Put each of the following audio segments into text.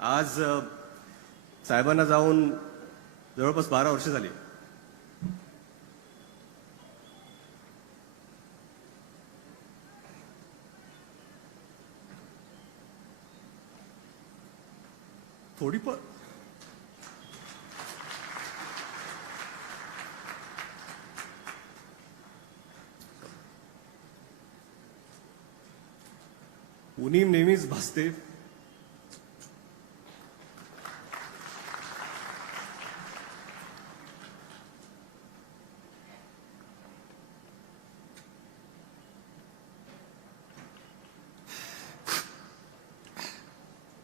आज साहेबांना जाऊन जवळपास बारा वर्ष झाली. थोडी पण उणीव नेहमीच भासते.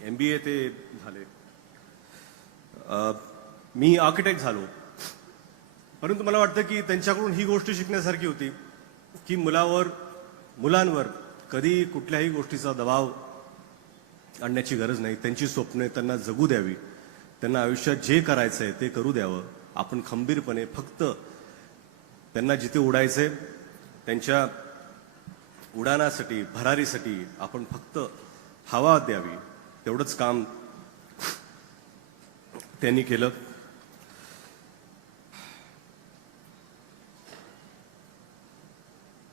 एम बी ए ते झाले. मी आर्किटेक्ट झालो. परंतु मला वाटतं की त्यांच्याकडून ही गोष्ट शिकण्यासारखी होती की मुलावर मुलांवर कधी कुठल्याही गोष्टीचा दबाव आणण्याची गरज नाही. त्यांची स्वप्ने त्यांना जगू द्यावी. त्यांना आयुष्यात जे करायचं आहे ते करू द्यावं. आपण खंबीरपणे फक्त त्यांना जिथे उडायचंय त्यांच्या उडाणासाठी भरारीसाठी आपण फक्त हवा द्यावी. तेवढंच काम त्यांनी केलं.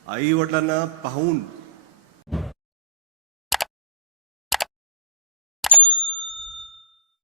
आई वडिलांना पाहून